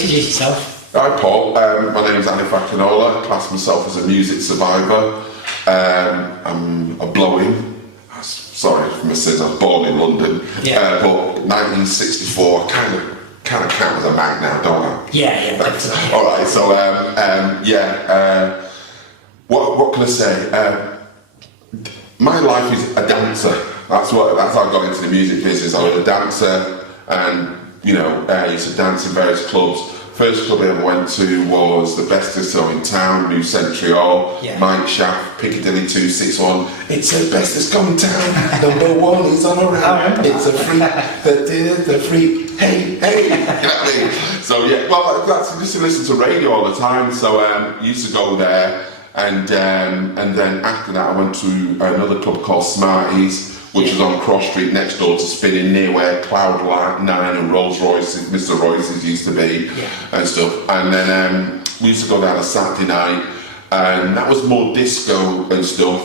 introduce yourself. Hi Paul, my name is Aniff Akinola. I class myself as a music survivor. I'm a blowing. Sorry for my sins, I was born in London. But 1964, kind of count as a mag now, don't I? Yeah, definitely. All right, so what can I say? My life is a dancer. That's how I got into the music business. I was a dancer, and I used to dance in various clubs. First club I ever went to was the Best Disco in town, New Century Hall, Mike Shaft, Piccadilly 261. It's the best disco in town. Number one is on around. It's a freak. The freak. Hey. You know what I mean? So that's just to listen to radio all the time. So used to go there. And then after that I went to another club called Smarties, which was on Cross Street next door to Spinning, near where Cloud9 and Rolls Royces, Mr. Royce's used to be and stuff. And then we used to go down on a Saturday night, and that was more disco and stuff.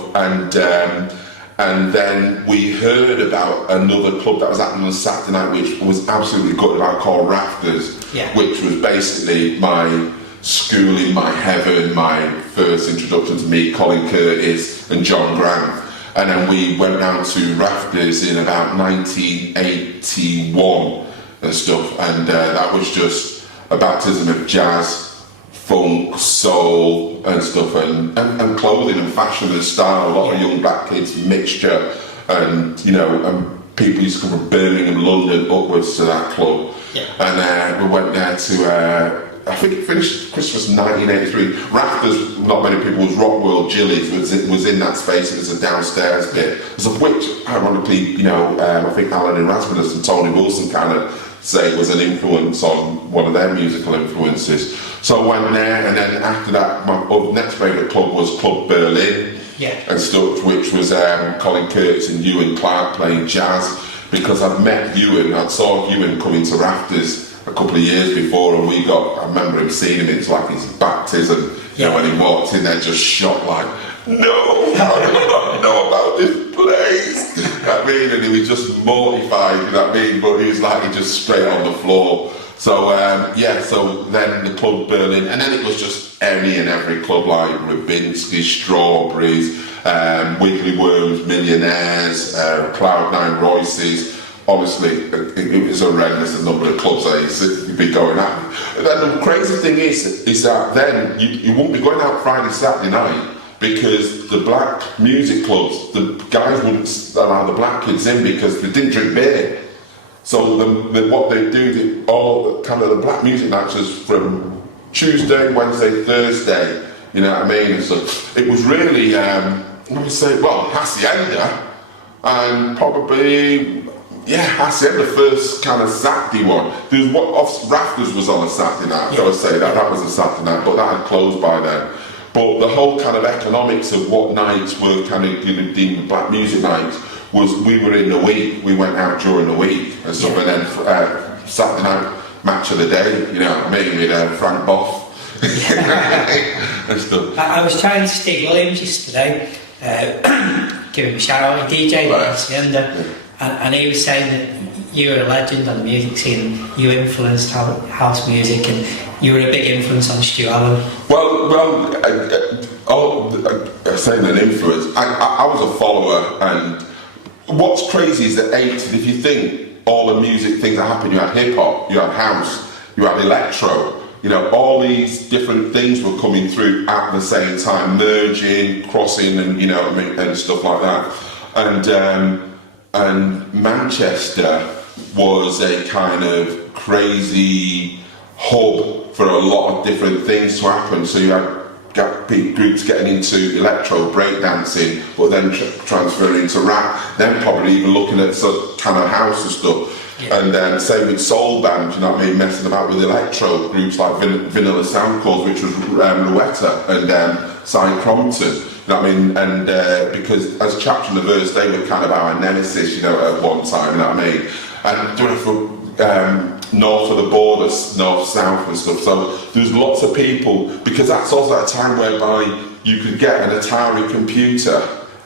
And then we heard about another club that was happening on a Saturday night, which was absolutely good, about called Rafters, which was basically my schooling, my heaven, my first introduction to me, Colin Curtis and John Grant. And then we went down to Rafters in about 1981 and stuff, and that was just a baptism of jazz, funk, soul and stuff, and clothing and fashion and style. A lot of young black kids, mixture, and and people used to come from Birmingham, London, upwards to that club. And we went there to I think it finished Christmas 1983. Rafters, not many people, was Rock World. Giles was in that space. It was a downstairs bit, of which, ironically, I think Alan Erasmus and Tony Wilson kind of say was an influence on one of their musical influences. So I went there, and then after that, my next favourite club was Club Berlin, and stuff, which was Colin Curtis and Hewan Clarke playing jazz, because I'd met Hewan. I saw Hewan coming to Rafters a couple of years before, and I remember him seeing him, it's like his baptism, when he walked in there, just shocked like, no, I do not know about this place, you know what I mean, and he was just mortified, you know what I mean, but he was like, he just straight on the floor. So so then the Club Berlin, and then it was just any and every club, like Rabinski, Strawberries, Wiggly Worms, Millionaires, Cloud9 Royces. Honestly, it was horrendous, the number of clubs I used to be going out. And then the crazy thing is that then you wouldn't be going out Friday, Saturday night, because the black music clubs, the guys wouldn't allow the black kids in because they didn't drink beer. So what they do, all kind of the black music nights was from Tuesday, Wednesday, Thursday, you know what I mean? And so it was really, Hacienda, and probably, Hacienda, the first kind of Saturday one. Rafters was on a Saturday night, I would say that was a Saturday night, but that had closed by then. But the whole kind of economics of what nights were kind of deemed black music nights was, we were in the week, we went out during the week and stuff, and then Saturday night, match of the day, you know what I mean, with Frank Boff and stuff. I was trying to Steve Williams yesterday, give him a shout out, he DJ'd at Hacienda. And he was saying that you were a legend on the music scene, you influenced house music, and you were a big influence on Stu Allen. Saying an influence, I was a follower, and what's crazy is that 80s, if you think all the music things that happened, you had hip-hop, you had house, you had electro, all these different things were coming through at the same time, merging, crossing, and and stuff like that. And Manchester was a kind of crazy hub for a lot of different things to happen. So you had groups getting into electro, breakdancing, but then transferring into rap, then probably even looking at some kind of house and stuff. And then same with soul bands, you know what I mean, messing about with electro groups like Vanilla Soundcores, which was Ruetta and Cy Crompton. You know what I mean? And because as Chapter and the Verse, they were kind of our nemesis, at one time, you know what I mean? And doing it for north of the border, north, south and stuff. So there's lots of people, because that's also a time whereby you could get an Atari computer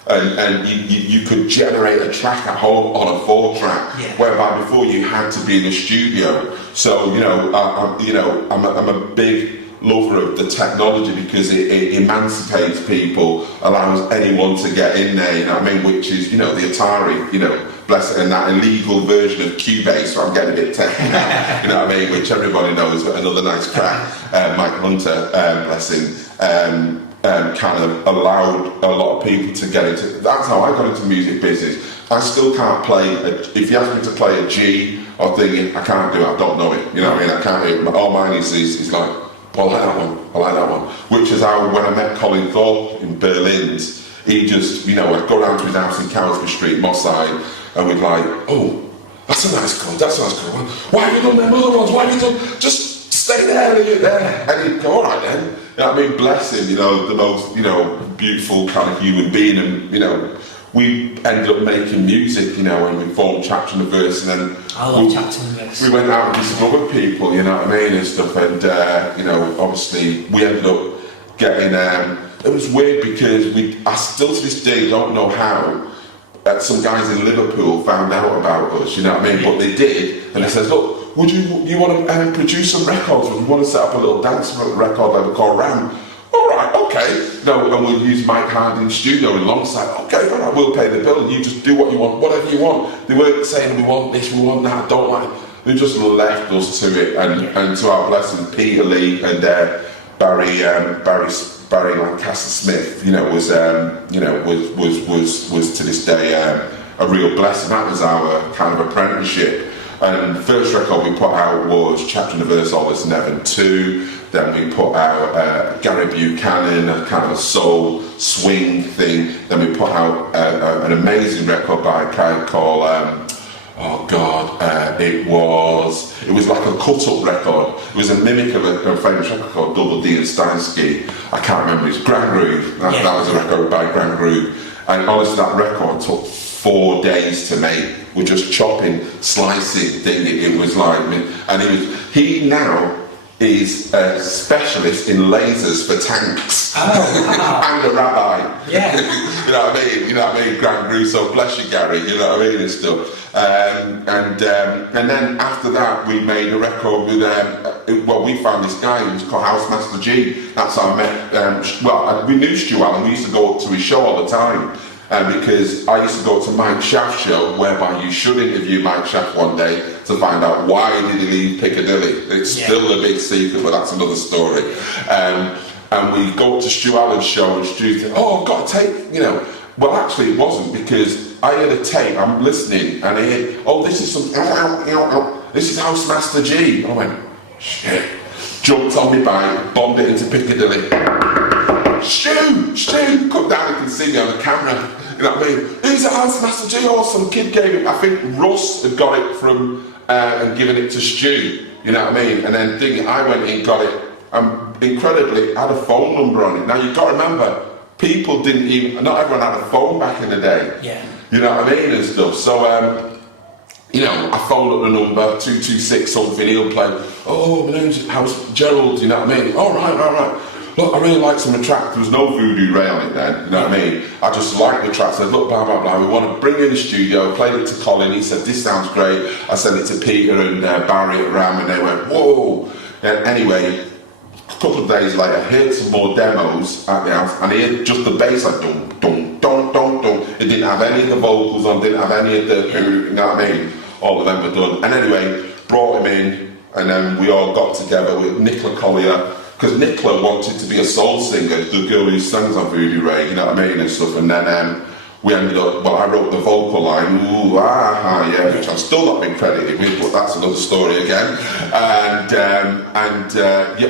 and you could generate a track at home on a 4-track, whereby before you had to be in a studio. So I'm a big lover of the technology because it emancipates people, allows anyone to get in there, you know what I mean, which is, the Atari, bless it, and that illegal version of Cubase, so I'm getting a bit technical now, you know what I mean, which everybody knows, another nice crack, Mike Hunter, bless him, kind of allowed a lot of people to get into, that's how I got into music business. I still can't play, if you ask me to play a G or thing, I can't do it, I don't know it, you know what I mean, I can't do it, all mine is like, well, I like that one, which is how when I met Colin Thorpe in Berlin, he just, I'd go round to his house in Cowsby Street, Moss Side, and we'd like, oh, that's a nice chord, why have you done them other ones, why have you done, just stay there, leave it there, and he'd go, all right then, you know what I mean, bless him, the most, beautiful kind of human being, and, we ended up making music, and we formed Chapter and Verse, and then I love Chapter and Verse. We went out with these other people, you know what I mean, and stuff, and obviously we ended up getting. It was weird because I still to this day don't know how some guys in Liverpool found out about us, you know what I mean, but they did, and they said, look, would you want to produce some records? We want to set up a little dance record label called Ram. Alright, okay. And we'll use Mike Harding's studio in Longside. Okay, alright, we'll pay the bill. You just do what you want, whatever you want. They weren't saying we want this, we want that, don't like it. They just left us to it, and to our blessing, Peter Lee and Barry Lancaster Smith, was to this day a real blessing. That was our kind of apprenticeship. And the first record we put out was Chapter and Verse, All This Never 2. Then we put out Gary Buchanan, a kind of a soul swing thing. Then we put out an amazing record by a guy called, it was like a cut-up record. It was a mimic of a famous record called Double D and Steinsky. I can't remember, it's Grand Groove. That was a record by Grand Groove. And honestly, that record took 4 days to make. We're just chopping, slicing, it was like, and he now is a specialist in lasers for tanks. And a rabbi. Yeah. You know what I mean? Grand Groove, so bless you, Gary, you know what I mean, and stuff. And then after that, we made a record with, we found this guy who was called Housemaster G. That's how I met, we knew Stu Allen, we used to go up to his show all the time. Because I used to go to Mike Shaft's show, whereby you should interview Mike Shaft one day to find out why did he leave Piccadilly. It's still a big secret, but that's another story. And we go up to Stu Allen's show, and Stu said, "Oh, I've got a tape," Well, actually, it wasn't, because I had a tape. I'm listening, and I hear, "Oh, this is some, this is Housemaster G." I went, "Shit!" Jumped on my bike, bombed it into Piccadilly. Stu, come down, you can see me on the camera. You know what I mean? Who's a Housemaster G? Or some kid gave it. I think Russ had got it from and given it to Stu. You know what I mean? And then I went in, got it. Incredibly, had a phone number on it. Now you've got to remember, people didn't even. Not everyone had a phone back in the day. Yeah. You know what I mean and stuff. So I phoned up the number 226 something. He'll play. Oh, my name's Gerald. You know what I mean? All right. Look, I really like some of the tracks. There was no Voodoo Ray on it then, you know what I mean? I just liked the tracks. I said, look, blah, blah, blah, we want to bring it in the studio. Played it to Colin. He said, this sounds great. I sent it to Peter and Barry at Ram, and they went, whoa. And anyway, a couple of days later, I heard some more demos at the house, and I heard just the bass, like, dum, dum, dum, dum, dum. It didn't have any of the vocals on, didn't have any of the, you know what I mean? All of them were done. And anyway, brought him in, and then we all got together with Nicola Collier, because Nicola wanted to be a soul singer, the girl who sings on Voodoo Ray, you know what I mean, and stuff. And then we ended up, I wrote the vocal line, which I've still not been credited with, but that's another story again.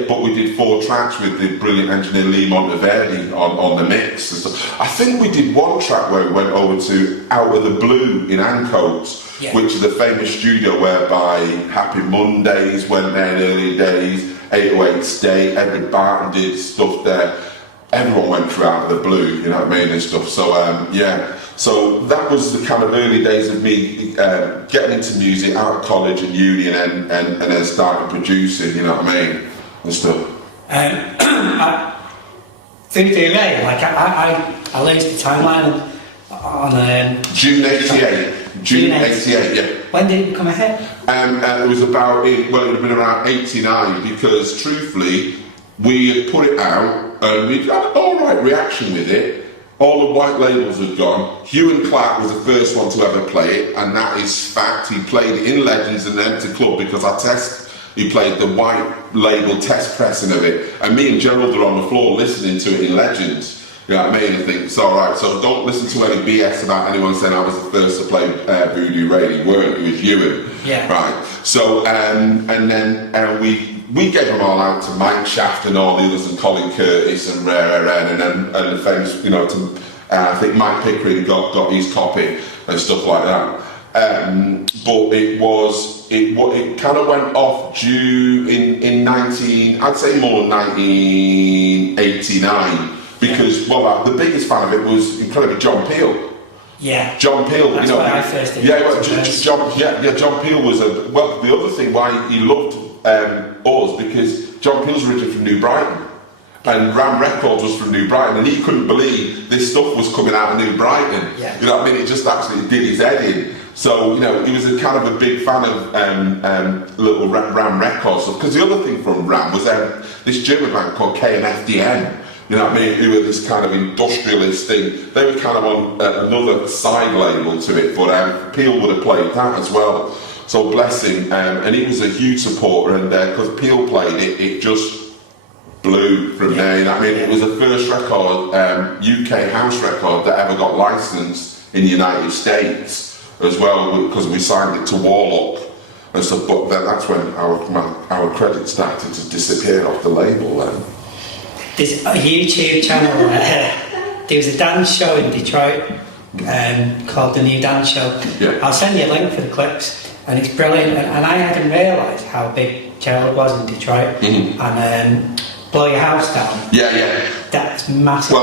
But we did 4 tracks with the brilliant engineer Lee Monteverdi on the mix and stuff. I think we did 1 track where we went over to Out of the Blue in Ancoats, which is a famous studio whereby Happy Mondays went there in early days. 808 State, Edward Barton did stuff there. Everyone went through Out of the Blue, you know what I mean, and stuff. So so that was the kind of early days of me getting into music out of college and uni, and then starting producing, you know what I mean, and stuff. Voodoo Ray, like I laid the timeline. on June 88. June 88, yeah. When did it become a hit? It was about, it would have been around 89, because truthfully, we had put it out and we'd had an alright reaction with it. All the white labels had gone. Hewan Clarke was the first one to ever play it, and that is fact. He played it in Legends and then to Club because he played the white label test pressing of it. And me and Gerald are on the floor listening to it in Legends. You know what I mean? I think it's alright. So don't listen to any BS about anyone saying I was the first to play Voodoo Ray. You weren't, it was Hewan. Yeah. Right. So, and then we gave them all out to Mike Shaft and all the others, and Colin Curtis and and the famous, I think Mike Pickering got his copy and stuff like that. But it kind of went off due in 1989, because the biggest fan of it was incredibly John Peel. Yeah. John Peel, That's why I first did. John Peel was the other thing why he loved us, because John Peel's originally from New Brighton, and Ram Records was from New Brighton, and he couldn't believe this stuff was coming out of New Brighton. Yeah. You know what I mean? It just actually did his head in. So, he was a kind of a big fan of little Ram Records stuff, because the other thing from Ram was this German band called KMFDM. You know what I mean? Who were this kind of industrialist thing. They were kind of on another side label to it, but Peel would have played that as well. So bless him, and he was a huge supporter, and because Peel played it, it just blew from there. You know what I mean? It was the first record, UK house record, that ever got licensed in the United States as well, because we signed it to Warlock and stuff. But then that's when our credits started to disappear off the label. There's a YouTube channel. There was a dance show in Detroit called The New Dance Show. Yeah. I'll send you a link for the clips. And it's brilliant, and I hadn't realised how big Gerald was in Detroit, and Blow Your House Down. Yeah. That's massive.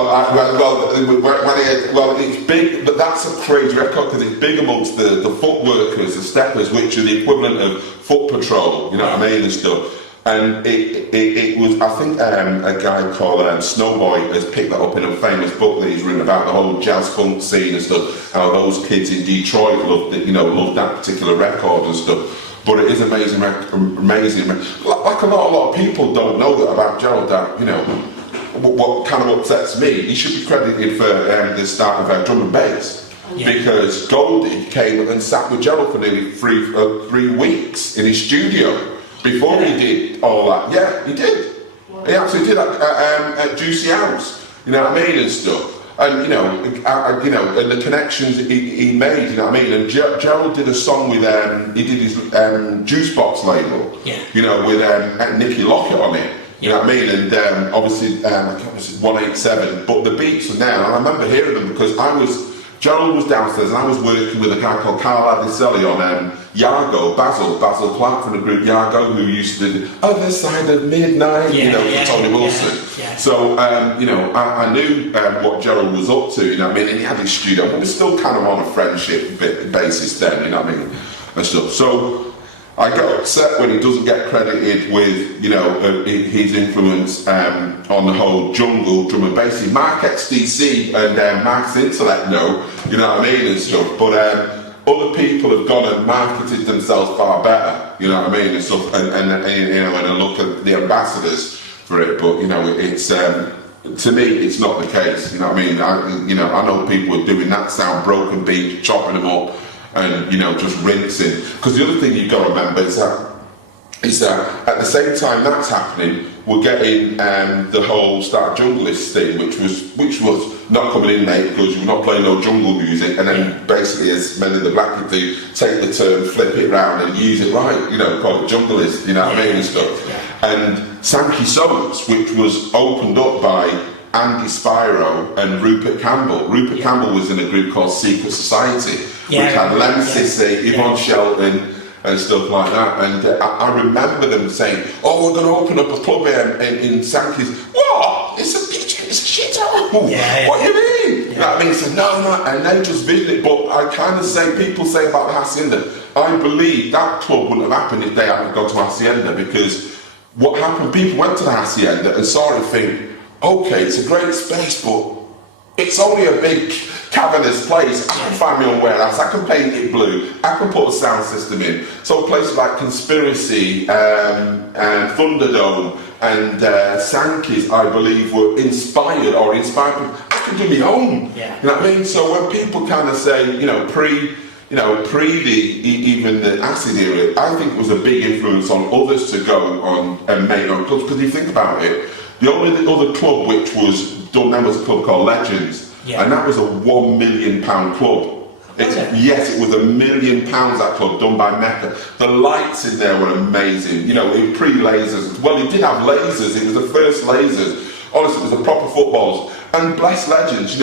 It's big, but that's a crazy record because it's big amongst the foot workers, the steppers, which are the equivalent of Foot Patrol, you know what I mean, and stuff. And it was, I think a guy called Snowboy has picked that up in a famous book that he's written about the whole jazz funk scene and stuff, how those kids in Detroit loved it, loved that particular record and stuff. But it is amazing. Like a lot of people don't know that about Gerald, that, what kind of upsets me, he should be credited for the start of drum and bass. Yeah. Because Goldie came and sat with Gerald for nearly 3 weeks in his studio. Before he did all that, yeah, he did. He actually did at Juicy House, you know what I mean, and stuff. And and the connections he made, you know what I mean. And Gerald did a song with he did his Juicebox label, with Nicky Lockett on it, you know what I mean. And obviously, I can't remember, 187. But the beats are there, and I remember hearing them because Gerald was downstairs and I was working with a guy called Carl Adiselli on Yargo, Basil Clarke from the group Yargo, who used to do Other Side of Midnight, for Tony Wilson. Yeah. So, I knew what Gerald was up to, you know what I mean, and he had his studio, but we're still kind of on a friendship basis then, you know what I mean, and stuff. So, I got upset when he doesn't get credited with, his influence on the whole jungle drum and bass. Mark XDC and Mark's Intellect know, you know what I mean, and stuff. But other people have gone and marketed themselves far better, you know what I mean, and stuff. And I look at the ambassadors for it. But it's to me, it's not the case. You know what I mean? I know people are doing that sound, broken beats, chopping them up, and just rinsing. Because the other thing you've got to remember is that at the same time that's happening, we're getting the whole Start Junglist thing, which was not coming in late because you're not playing no jungle music, and then basically, as many of the black people do, take the term, flip it around, and use it right, call it junglist, you know what I mean, and stuff. Yeah. And Sankey Soaps, which was opened up by Andy Spiro and Rupert Campbell. Rupert Campbell was in a group called Secret Society, which had Len Sissy, Yvonne Shelton, and stuff like that. And I remember them saying, "Oh, we're going to open up a club in Sankey's." What? It's a shit hole. What do you mean? You know what I mean? He said, no, and they just visit it. But I kind of people say about the Hacienda, I believe that club wouldn't have happened if they hadn't gone to Hacienda, because what happened, people went to the Hacienda and saw it and think, okay, it's a great space, but it's only a big cavernous place. I can find my own warehouse, I can paint it blue, I can put a sound system in. So places like Conspiracy and Thunderdome and Sankey's, I believe, were inspired. I can do my own. Yeah. You know what I mean? So when people kind of say, pre even the acid era, I think it was a big influence on others to go on and make own clubs. Because if you think about it, the only other club which was done then was a club called Legends, and that was a £1 million club. Yes, it was £1 million, that club, done by Mecca. The lights in there were amazing. It was pre-lasers. Well, it did have lasers. It was the first lasers. Honestly, it was the proper footballs. And bless Legends,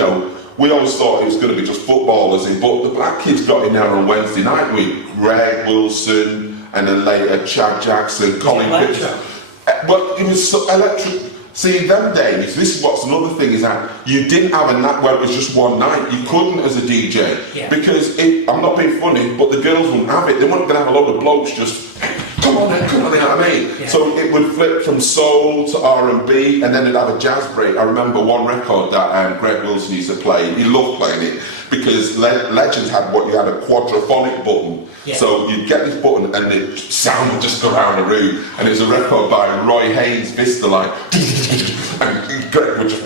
we always thought it was going to be just footballers in, but the black kids got in there on Wednesday night with Greg Wilson and then later Chad Jackson, Colin Peterson. Well, it was so electric. See, them days, this is what's another thing, is that you didn't have a night where it was just one night. You couldn't as a DJ. Because, I'm not being funny, but the girls wouldn't have it. They weren't going to have a lot of blokes just, come on then, you know what I mean? So it would flip from soul to R&B, and then it'd have a jazz break. I remember one record that Greg Wilson used to play. He loved playing it, because Legends had what you had, a quadraphonic button. So you'd get this button and the sound would just go around the room, and it was a record by Roy Haynes, Vista, like, and Greg would just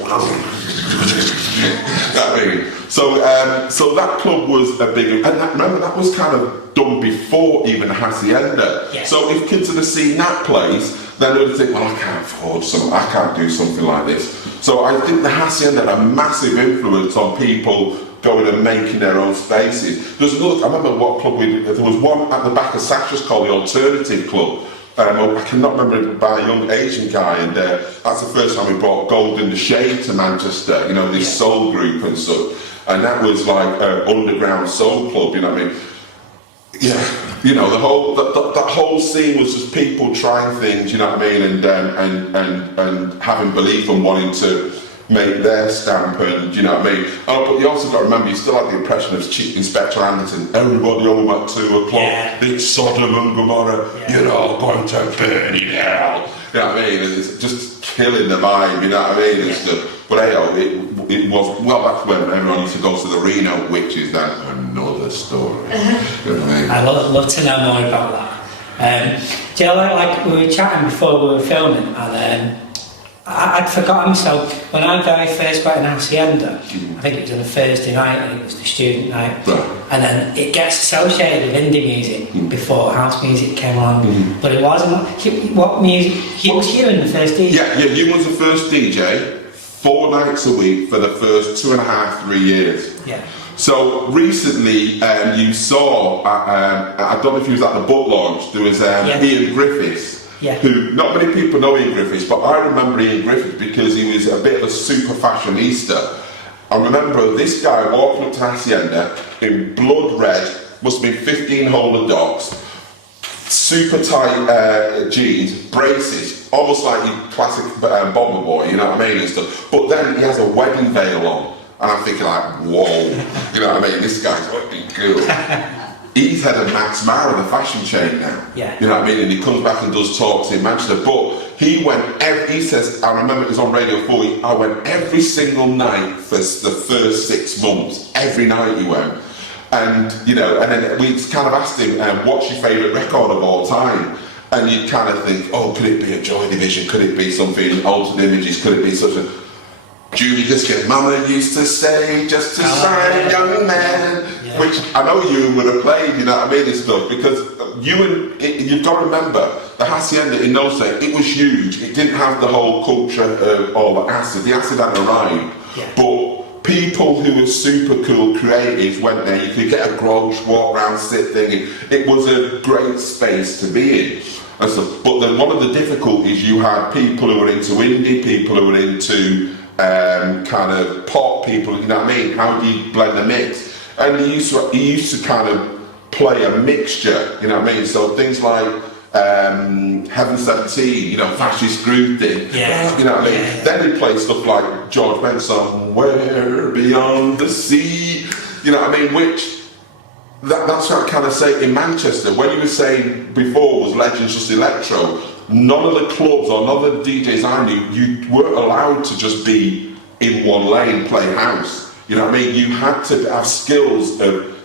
so that club was a big, and remember that was kind of done before even Hacienda. So if kids had seen that place, then they would think, well, I can't afford something, I can't do something like this. So I think the Hacienda had a massive influence on people going and making their own spaces. There's another, I remember what club there was one at the back of Sasha's called the Alternative Club. I cannot remember it, by a young Asian guy, and that's the first time we brought Gold in the Shade to Manchester, this soul group and stuff. And that was like an underground soul club, you know what I mean? The whole that whole scene was just people trying things, you know what I mean, and having belief and wanting to make their stamp, and you know what I mean. Oh, but you also got to remember, you still had the impression of Inspector Anderson. Everybody home at 2 o'clock. It's Sodom and Gomorrah. You're all going to burn in hell. You know what I mean? It's just killing the vibe. You know what I mean? It's but hey, it was, well, that's when everyone used to go to the Reno, which is then another story. You know what I mean? I'd love to know more about that. Do you know, like we were chatting before we were filming, and I'd forgotten, so when I very first got in Hacienda, I think it was on a Thursday night, and it was the student night, and then it gets associated with indie music before house music came on, but it wasn't. What music? Was Hewan the first DJ? Yeah, Hewan was the first DJ, 4 nights a week for the first 2.5, 3 years. So recently, you saw, I don't know if he was at the book launch, there was Ian Griffiths. Who, not many people know Ian Griffiths, but I remember Ian Griffiths because he was a bit of a super fashionista. I remember this guy walking up to Hacienda in blood red, must have been 15 hole docks, super tight jeans, braces, almost like your classic bomber boy, you know what I mean, and stuff. But then he has a wedding veil on, and I'm thinking like, whoa, you know what I mean, this guy's fucking cool. He's head of Max Mara, the fashion chain now. You know what I mean? And he comes back and does talks in Manchester. But he went, he says, I remember it was on Radio 4, I went every single night for the first 6 months. Every night he went. And, and then we kind of asked him, what's your favourite record of all time? And you kind of think, oh, could it be a Joy Division? Could it be something, Altered Images? Could it be such a... Julie Biscuit, Mama used to say, just a shine young man, which I know you would have played, you know what I mean, and stuff, because you've got to remember, the Hacienda in those days, it was huge. It didn't have the whole culture of all the acid. The acid hadn't arrived, but people who were super cool creatives went there. You could get a grog, walk around, sit thing. It was a great space to be in. And so, but then one of the difficulties, you had people who were into indie, people who were into kind of pop, people, you know what I mean? How do you blend the mix? And he used to kind of play a mixture, you know what I mean? So things like Heaven 17, Fascist Groove thing, you know what I mean? Then he played stuff like George Benson, Somewhere Beyond the Sea, you know what I mean? Which, that's what I kind of say in Manchester, when you were saying before was Legends just electro, none of the clubs or none of the DJs I knew, you weren't allowed to just be in one lane, play house. You know what I mean? You had to have skills of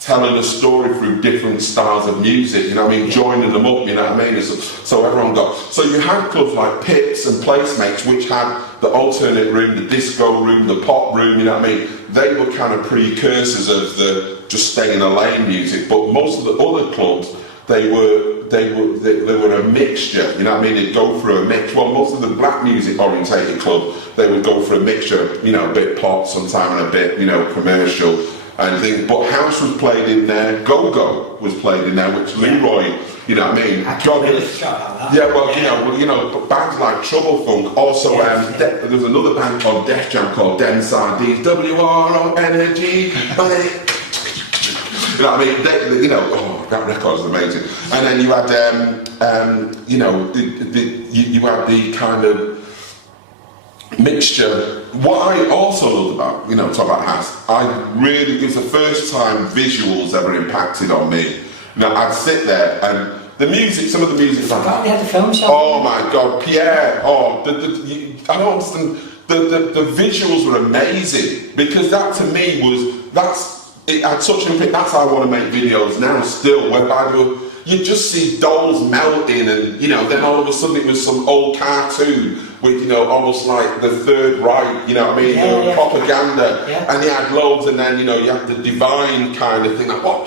telling a story through different styles of music, you know what I mean, joining them up, you know what I mean, so everyone got, so you had clubs like Pips and Placemates, which had the alternate room, the disco room, the pop room, you know what I mean, they were kind of precursors of the just stay in a lane music, but most of the other clubs, they were a mixture, you know what I mean, they'd go through a mix. Well, most of the black music orientated clubs, they would go for a mixture, you know, a bit pop sometime and a bit, you know, commercial and things, but house was played in there, go-go was played in there, which Leroy, you know what I mean, you know, bands like Trouble Funk, also there was another band called Def Jam called Dem Sardines, WRO Energy, you know what I mean? You know, oh, that record is amazing. And then you had, you know, you had the kind of mixture. What I also loved about, you know, talk about house, it was the first time visuals ever impacted on me. Now, I'd sit there and the music, some of the music. I forgot we had the film shop. Oh my God, Pierre! Oh, I don't understand. The visuals were amazing because that to me it had such an impact. That's how I want to make videos now. Still, whereby you just see dolls melting, and you know, then all of a sudden it was some old cartoon with, you know, almost like the Third Reich, you know what I mean, propaganda, and you had loads, and then, you know, you had the divine kind of thing, like what,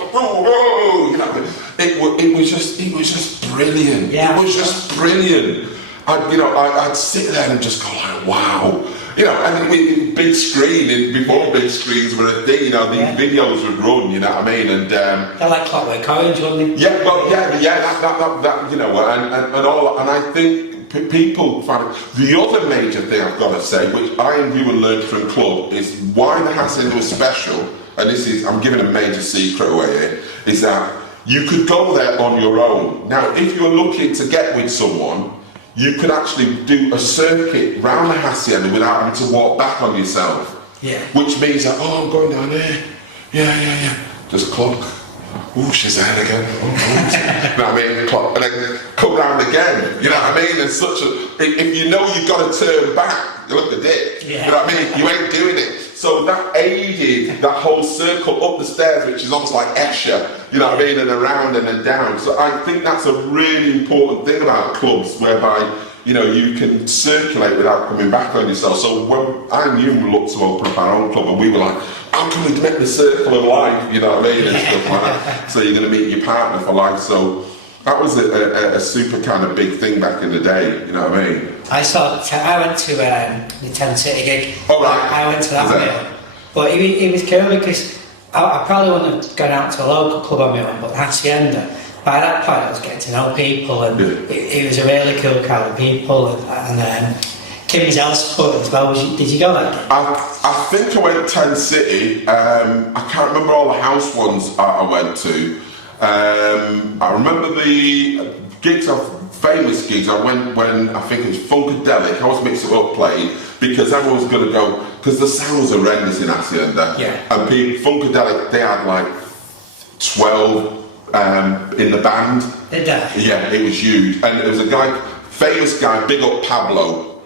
you know, it was just brilliant. It was just brilliant. I'd sit there and just go like, wow. You know, and big screen, and before big screens were a thing, you know, these videos would run, you know what I mean, and they're like Clockwork Orange, weren't they? Yeah, well, that you know, and all, and I think people find it. The other major thing I've got to say, which I and you learned from club, is why the Hacienda was special, and this is, I'm giving a major secret away here, is that you could go there on your own. Now, if you're looking to get with someone, you could actually do a circuit round the Hacienda without having to walk back on yourself. Yeah. Which means that, oh, I'm going down there. Yeah. Just clock. Ooh, she's there again. You know what I mean? Clock. And then come round again. You know what I mean? It's such a, if you know you've got to turn back, you look at it. Yeah. You know what I mean? You ain't doing it. So that aided that whole circle up the stairs, which is almost like Escher, you know what I mean, and around and then down. So I think that's a really important thing about clubs, whereby, you know, you can circulate without coming back on yourself. So when I and you looked to open up our own club, and we were like, how can we make the circle of life, you know what I mean, and stuff like that. So you're going to meet your partner for life. So that was a super kind of big thing back in the day, you know what I mean? I went to the 10 City gig. Oh, right. I went to that one. But it was cool because I probably wouldn't have gone out to a local club on my own, but Hacienda, by that point I was getting to know people, and it was a really cool crowd of people, and Kim was supported as well. Did you go that gig? I think I went 10 City. I can't remember all the house ones I went to. I remember the gigs, famous gigs. I went when I think it was Funkadelic. I was Mix It Up playing because everyone was going to go, because the sound was horrendous in Hacienda. Yeah. And Funkadelic, they had like 12 in the band. Did they? Yeah, it was huge. And there was a guy, famous guy, big up Pablo.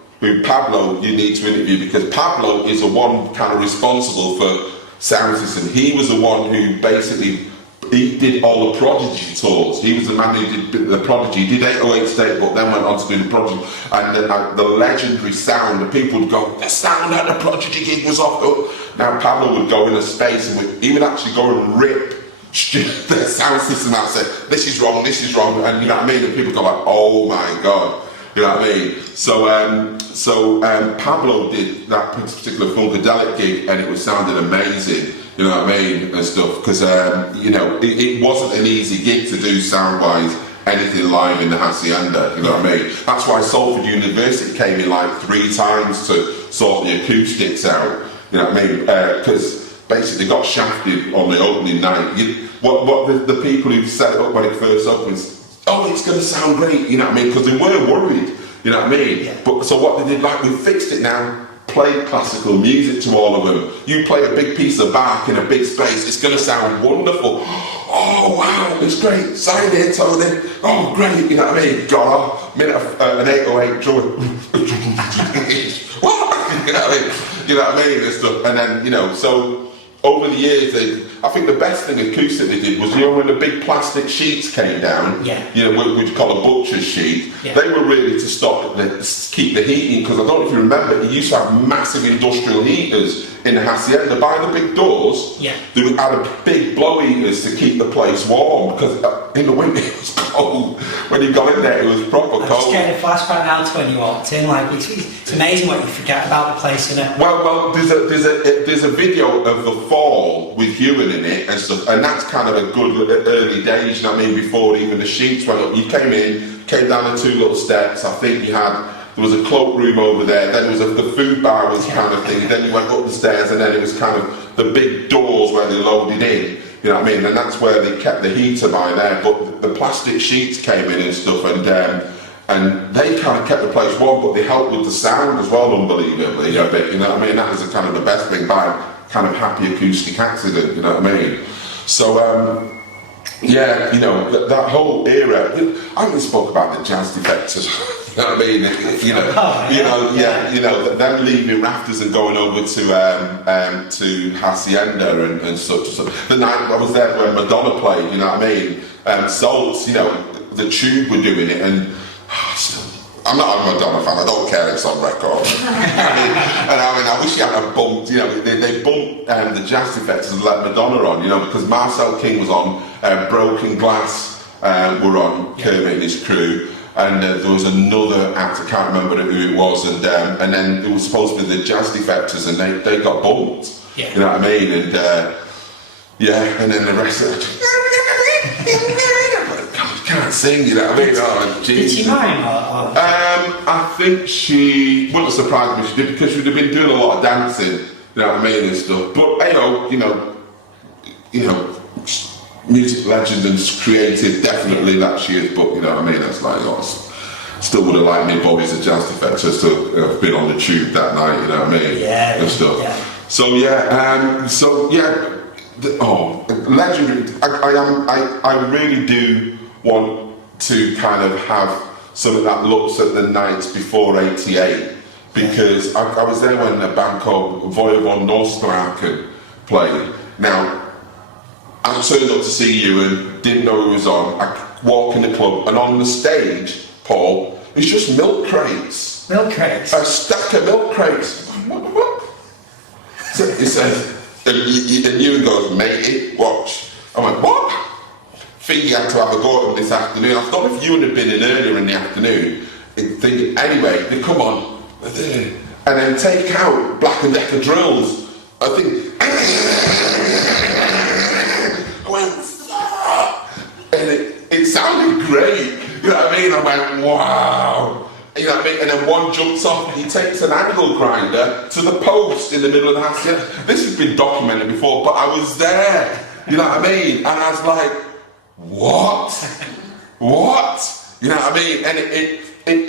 Pablo you need to interview, because Pablo is the one kind of responsible for sound system. He was the one who basically, he did all the Prodigy tours. He was the man who did the Prodigy. He did 808 State, but then went on to do the Prodigy. And then the legendary sound, the people would go, the sound at the Prodigy gig was off. Now Pablo would go in a space, and he would actually go and rip the sound system out and say, this is wrong, and you know what I mean? And people go like, oh my God. You know what I mean? So Pablo did that particular Funkadelic gig, and it was sounding amazing. You know what I mean, and stuff, because you know, it wasn't an easy gig to do sound-wise, anything live in the Hacienda. You know what I mean? That's why Salford University came in like 3 times to sort the acoustics out. You know what I mean? Because basically they got shafted on the opening night. What the people who set it up when it first opened, oh, it's going to sound great, you know what I mean? Because they were worried, you know what I mean? Yeah. But so what they did, like, we fixed it now, played classical music to all of them. You play a big piece of Bach in a big space, it's going to sound wonderful. Oh, wow, it's great. Sign in, Tony. Oh, great, you know what I mean? Got off, minute an 808 drum. What? You know what I mean? you know what I mean, and stuff. And then, you know, so over the years, I think the best thing acoustic they did was, you know, when the big plastic sheets came down, you know, what you call a butcher's sheet, they were really to keep the heating, because I don't know if you remember, you used to have massive industrial heaters in the Hacienda by the big doors. They had a big blow heaters to keep the place warm, because in the winter it was cold. When you got in there, it was proper cold. I'm just getting a flashback now to when you walked in. Like, it's amazing what you forget about the place, isn't it? Well, there's a video of the fall with Hewan in it and stuff, and that's kind of a good early days. You know what I mean? Before even the sheets went up, you came down the 2 little steps. I think there was a cloakroom over there. Then there was the food bar was kind of thing. Then you went up the stairs, and then it was kind of the big doors where they loaded in. You know what I mean? And that's where they kept the heater by there. But the plastic sheets came in and stuff, and they kind of kept the place warm, but they helped with the sound as well, unbelievably. A bit, you know what I mean? That was kind of the best thing by kind of happy acoustic accident, you know what I mean? So, yeah, you know, that whole era, I haven't spoke about the jazz defectors, you know what I mean? You know, them leaving Rafters and going over to Hacienda and such. The night I was there when Madonna played, you know what I mean? Salts, you know, the Tube were doing it, and I'm not a Madonna fan, I don't care if it's on record. I wish you hadn't bumped, you know, they bumped the jazz defectors and let Madonna on, you know, because Marcel King was on, Broken Glass were on, Kermit and his crew, and there was another act, I can't remember who it was, and then it was supposed to be the jazz defectors, and they got bumped, you know what I mean, and and then the rest of it, can't sing, you know what I mean? Oh, did she mind? I think she wouldn't surprise me. She did, because she'd have been doing a lot of dancing, you know what I mean, and stuff. But you know, music legend and creative, definitely that she is. But you know what I mean? That's like, still would have liked me, Bobby's a jazz defector, to have been on the Tube that night, you know what I mean? And stuff. So legendary. I really do want to kind of have something that looks at the nights before '88, because I was there when a band called Voy von Nostraaken played. Now, I turned up to see you and didn't know who was on. I walk in the club, and on the stage, Paul, it's just milk crates. Milk crates? A stack of milk crates. What? So he said, and Ewan goes, matey, watch. I went, what? Think you had to have a go at them this afternoon. I thought if Ewan had been in earlier in the afternoon, anyway, they come on, and then take out Black & Decker drills. I think, I went, and it sounded great. You know what I mean? I went, wow. You know what I mean? And then one jumps off and he takes an angle grinder to the post in the middle of the house. This has been documented before, but I was there. You know what I mean? And I was like, what? You know what I mean? And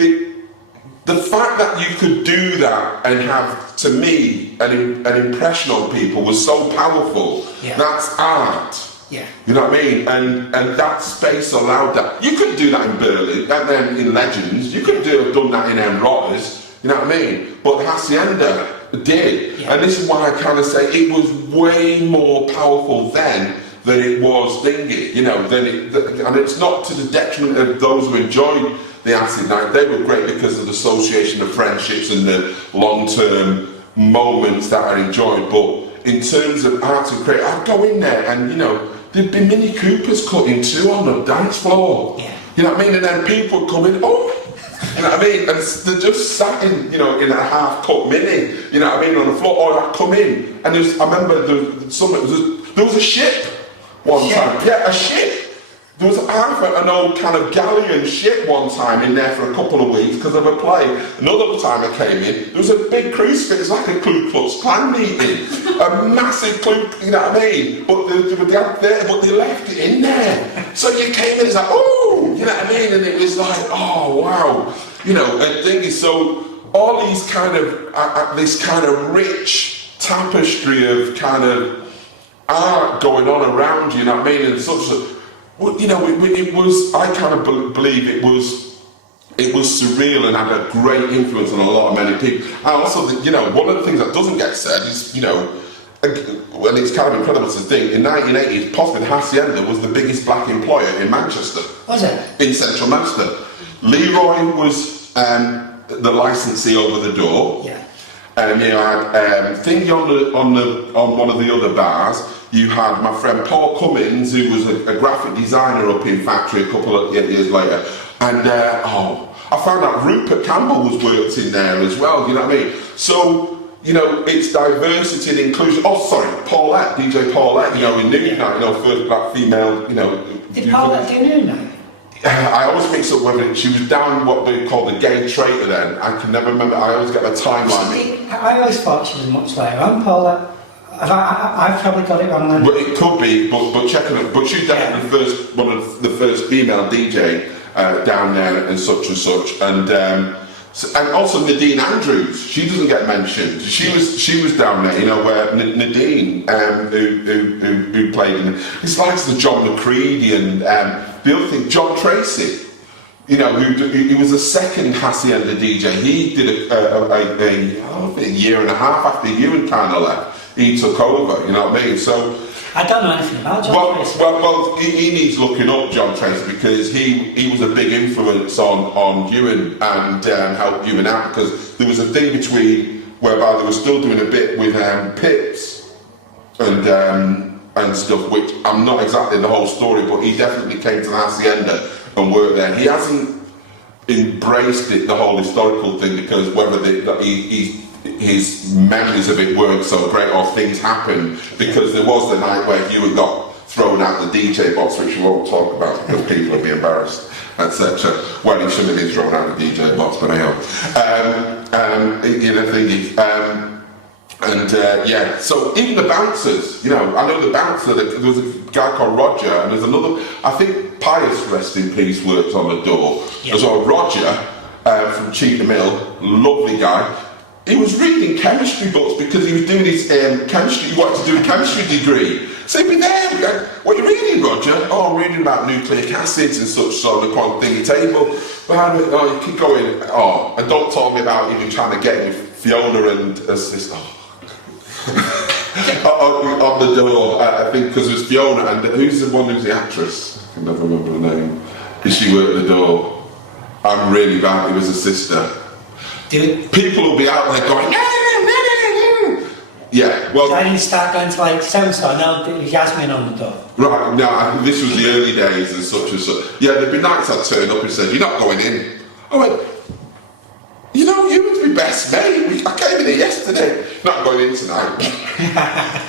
the fact that you could do that and have, to me, an impression on people was so powerful. That's art. You know what I mean? And that space allowed that. You couldn't do that in Berlin, and then in Legends. You couldn't have done that in Rotters. You know what I mean? But the Hacienda did. And this is why I kind of say it was way more powerful then than it was thingy, you know, and it's not to the detriment of those who enjoyed the Acid Night. They were great because of the association of friendships and the long-term moments that I enjoyed. But in terms of art and creative, I'd go in there and, you know, there'd be Mini Coopers cutting too on the dance floor. You know what I mean? And then people would come in, oh, you know what I mean? And they're just sat in, you know, in a half-cut Mini, you know what I mean, on the floor. Or I'd come in, and I remember there was a ship one time. Yeah, a ship. There was an old kind of galleon ship one time in there for a couple of weeks because of a play. Another time I came in, there was a big crucifix, like a Ku Klux Klan meeting. A massive you know what I mean? But they left it in there. So you came in, it's like, oh, you know what I mean? And it was like, oh, wow. You know, and thing is, so all these kind of, this kind of rich tapestry of kind of art going on around you, you know what I mean? And such a, well, you know, it was, I kind of believe it was it was surreal and had a great influence on a lot of many people. And also, you know, one of the things that doesn't get said is, you know, and it's kind of incredible to think, in 1980s, possibly Hacienda was the biggest black employer in Manchester. Was it? In central Manchester. Leroy was the licensee over the door. Yeah. You had thingy on one of the other bars. You had my friend Paul Cummins, who was a graphic designer up in Factory a couple of years later. And I found out Rupert Campbell was worked in there as well. You know what I mean? So, you know, it's diversity and inclusion. Oh, sorry, Paulette, DJ Paulette. You know, in New Night, you know, first black female. You know. Did Paulette do New Night? I always mix up whether she was down what they call the gay traitor then. I can never remember, I always get the timeline. I always thought she was much later on, Paula. I've probably got it wrong then. But it could be, but checking it. But she's definitely one of the first female DJ down there and such. And also Nadine Andrews, she doesn't get mentioned. She was down there, you know, where Nadine, who played in it's like the John McCready and the other thing, John Tracy, you know, he was the second Hacienda DJ. He did a year and a half after Hewan kind of left. He took over, you know what I mean? So I don't know anything about John Tracy. Well, he needs looking up, John Tracy, because he was a big influence on Hewan and helped Hewan out, because there was a thing between whereby they were still doing a bit with Pips and stuff, which I'm not exactly the whole story, but he definitely came to the Hacienda and worked there. He hasn't embraced it, the whole historical thing, because whether his memories of it weren't so great or things happened, because there was the night where Hewan got thrown out the DJ box, which we won't talk about because people will be embarrassed, etc. Well, he shouldn't have been thrown out the DJ box, but anyhow. Yeah, so even the bouncers, you know, I know the bouncer, there was a guy called Roger, and there's another, I think Pius, rest in peace, worked on the door. Yeah. There's Roger from Cheetham Hill, lovely guy. He was reading chemistry books because he was doing his chemistry, he wanted to do a chemistry degree. So he'd be there, what are you reading, Roger? Oh, I'm reading about nucleic acids and such, so the quantum thingy table. You keep going, and don't talk me about even trying to get with Fiona and her sister. On the door, I think, because it was Fiona, and who's the one who's the actress? I can never remember her name. Because she worked the door. I'm really bad, it was a sister. People will be out there going, yeah, well. So I didn't start going to like so-and-so, no, there was Yasmin on the door. Right, no, this was the early days and such and such. Yeah, there'd be nights I'd turn up and said, you're not going in. I went, you know, you would be best mate. I came in here yesterday. Not going in tonight.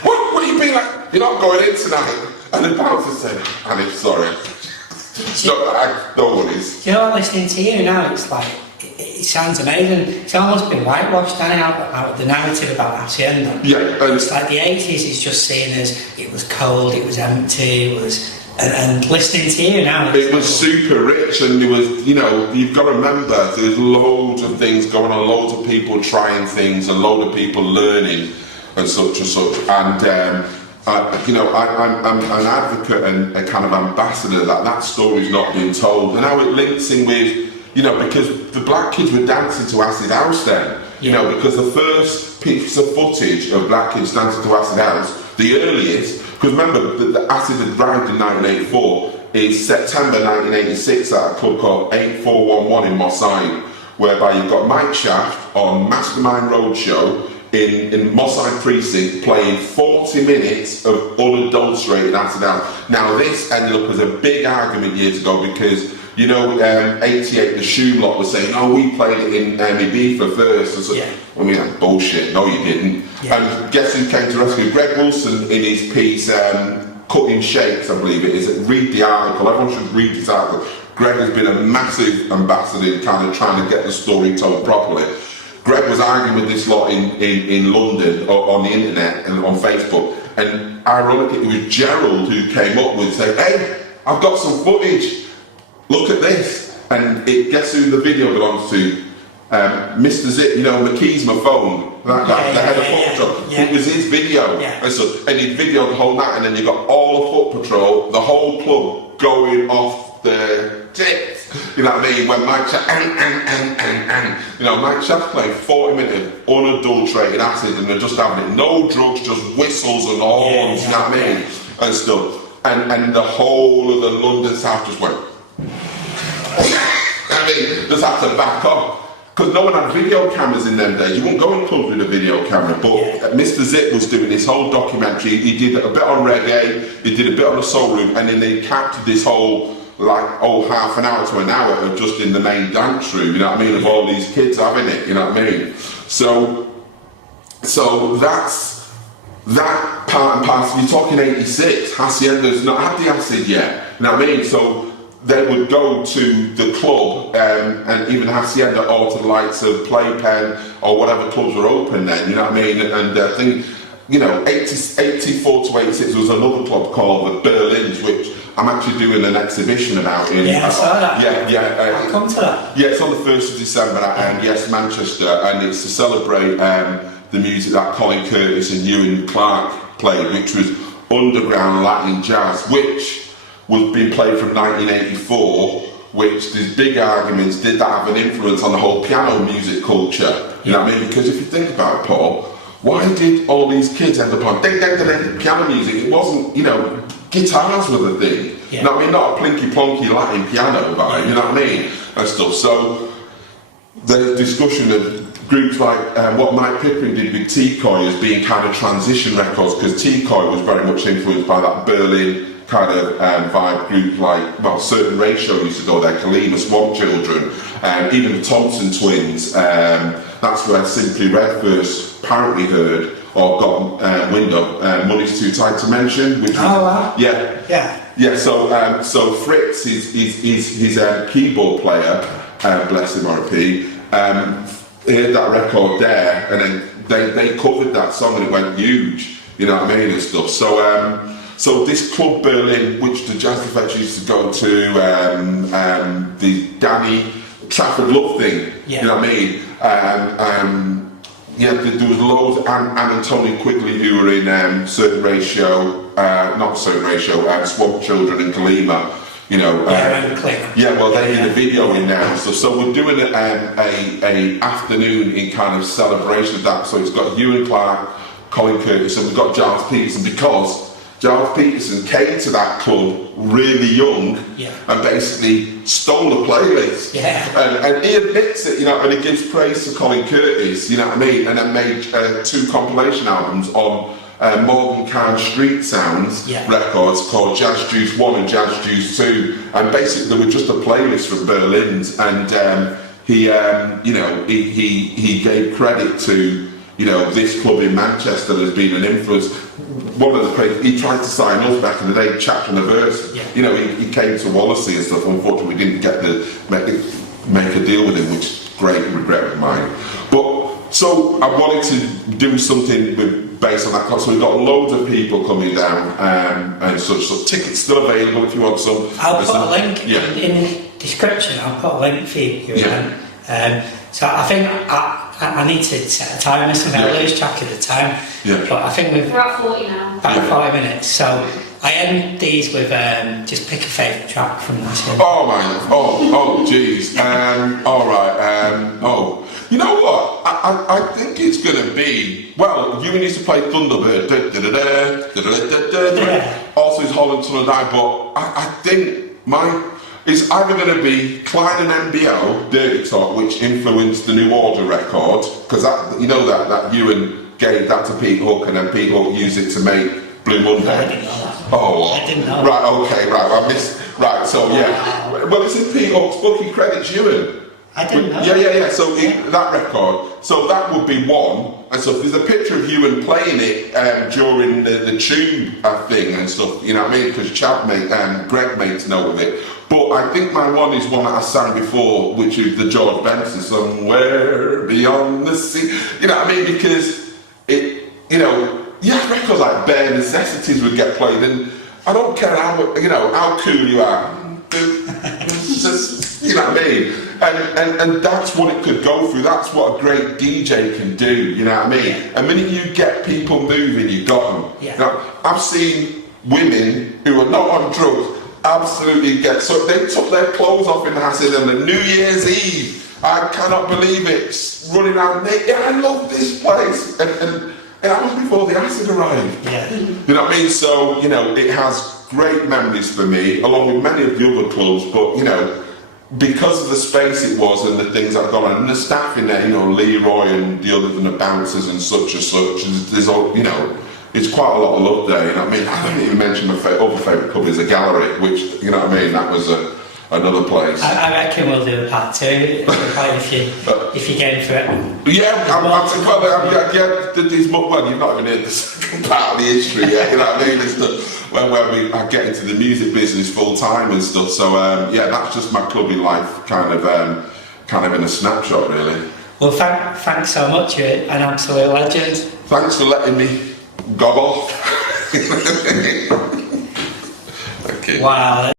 What are you being like? You're not going in tonight. And the bouncer said, Aniff, sorry. No worries. Do you know what, listening to you now, it's like, it sounds amazing. It's almost been whitewashed out the narrative about Hacienda. Yeah. It's like the 80s, it's just seen as it was cold, it was empty, it was. And listening to you now, it was super rich, and there was, you know, you've got to remember, there's loads of things going on, loads of people trying things, and loads of people learning, and such and such. And you know, I'm an advocate and a kind of ambassador that story's not being told, and how it links in with, you know, because the black kids were dancing to Acid House then, you know, because the first piece of footage of black kids dancing to Acid House, the earliest. Because remember, the Acid had arrived in 1984, is September 1986 at a club called 8411 in Moss Side, whereby you've got Mike Shaft on Mastermind Roadshow in Moss Side Precinct playing 40 minutes of unadulterated Acid House. Now this ended up as a big argument years ago because, you know, 88, the Shoe lot was saying, oh, we played it in Ibiza first. And so, yeah. I mean, that's bullshit. No, you didn't. Yeah. And guess who came to rescue? Greg Wilson in his piece, Cutting Shapes, I believe it is. Read the article. Everyone should read this article. Greg has been a massive ambassador in kind of trying to get the story told properly. Greg was arguing with this lot in London on the internet and on Facebook. And ironically, it was Gerald who came up with saying, hey, I've got some footage. Look at this. And guess who the video belongs to? Mr. Zip, you know, McKee's my phone. The head of Foot Patrol. It was his video. Yeah. And he videoed the whole night, and then you got all of Foot Patrol, the whole club going off the tits. You know what I mean? When Mike Shaft, you know, Mike Shaft played 40 minutes of unadulterated acid and they're just having it. No drugs, just whistles and horns, you know what I mean? And stuff. And the whole of the London South just went. I mean, just had to back off. Because no one had video cameras in them days. You wouldn't go in clubs with a video camera. But Mr. Zip was doing this whole documentary. He did a bit on reggae, he did a bit on the soul room, and then they captured this whole, like, half an hour to an hour of just in the main dance room, you know what I mean, of all these kids having it, you know what I mean? So that's that part and parcel. You're talking 86, Hacienda's not had the acid yet, you know what I mean? So they would go to the club and even Hacienda or to the likes of Playpen or whatever clubs were open then, you know what I mean? And I think, you know, 84 to 86 there was another club called the Berlins, which I'm actually doing an exhibition about in... Yeah, I saw that. I'll come to that. Yeah, it's on the 1st of December, and yes, Manchester, and it's to celebrate the music that Colin Curtis and Hewan Clarke played, which was underground Latin jazz, which was being played from 1984, which there's big arguments, did that have an influence on the whole piano music culture? You know what I mean? Because if you think about it, Paul, why did all these kids end up on ding, ding, ding, ding, piano music? It wasn't, you know, guitars were the thing. You know what I mean? Not a plinky plonky Latin piano vibe, you know what I mean? And stuff. So the discussion of groups like what Mike Pickering did with T-Coy as being kind of transition records, because T-Coy was very much influenced by that Berlin kind of vibe group, like, well, Certain Ratio used to go there, Kalima, Swamp Children, even the Thompson Twins. That's where Simply Red first apparently heard or got wind of Money's Too Tight to Mention, which wow. Yeah, so Fritz is his keyboard player, bless him R.I.P., heard that record there, and then they covered that song and it went huge, you know what I mean, and stuff. So this club Berlin, which the Jazz Effects used to go to, the Danny Trafford Love thing, you know what I mean? There was loads, and Tony Quigley, who were in Certain Ratio, not Certain Ratio, Swamp Children and Kalima, you know. They did a video in now. So we're doing a afternoon in kind of celebration of that. So it's got Hewan Clarke, Colin Curtis, and we've got Giles Peterson, because Giles Peterson came to that club really young and basically stole the playlist. And he admits it, you know, and he gives praise to Colin Curtis, you know what I mean, and then made 2 compilation albums on Morgan Cairn Street Sounds records called Jazz Juice 1 and Jazz Juice 2, and basically they were just a playlist from Berlin's, and he gave credit to, you know, this club in Manchester has been an influence. One of the places, he tried to sign us back in the day, chapter and a verse. You know, he came to Wallasey and stuff. Unfortunately, we didn't get to make a deal with him, which is great regret of mine. But so I wanted to do something based on that club. So we've got loads of people coming down and such. So tickets still available if you want some. I'll put a link in the description. I'll put a link for you. So I think I need to set a timer, so I lose track of the time. But I think we're at 40 now. About 5 minutes. So I end these with just pick a favourite track from that one. Oh jeez. All right. You know what? I think it's going to be, well, Hewan used to play Thunderbird. Also it's Holland Tunnel Die, but I think it's either going to be Klein and MBO, Dirty Talk, which influenced the New Order record, because that, you know, that Hewan gave that to Pete Hook, and then Pete Hook used it to make Blue Monday. I didn't know that. I didn't know. Right, okay, right, I missed. Right, so well, it's in Pete Hook's book, he credits Hewan. I didn't know. Yeah. So that record, so that would be one. And so there's a picture of Hewan playing it during the tube thing and stuff. You know what I mean? Because Greg made to know of it. But I think my one is one that I sang before, which is the George Benson, Somewhere Beyond the Sea. You know what I mean? Because it, you know, records like Bare Necessities would get played, and I don't care how cool you are. You know what I mean? And that's what it could go through. That's what a great DJ can do, you know what I mean? And when you get people moving, you got them. You know, I've seen women who are not on drugs absolutely get. So they took their clothes off in the Hacienda on the New Year's Eve. I cannot believe it. Running out naked. Yeah, I love this place. And that was before the acid arrived. Yeah. You know what I mean? So, you know, it has great memories for me, along with many of the other clubs, but, you know, because of the space it was and the things I've gone on, and the staff in there, you know, Leroy and the others and the bouncers and such, there's all, you know, it's quite a lot of love there, you know what I mean? I didn't even mention my other favourite club is a gallery, which, you know what I mean, that was another place. I reckon we'll do a part 2 if you're going for it. Yeah, well, you've not even heard the second part of the history yet, you know what I mean? It's where I get into the music business full time and stuff. So yeah, that's just my clubbing life, kind of in a snapshot, really. Well, thanks so much. You're an absolute legend. Thanks for letting me gob off. Thank you. Wow.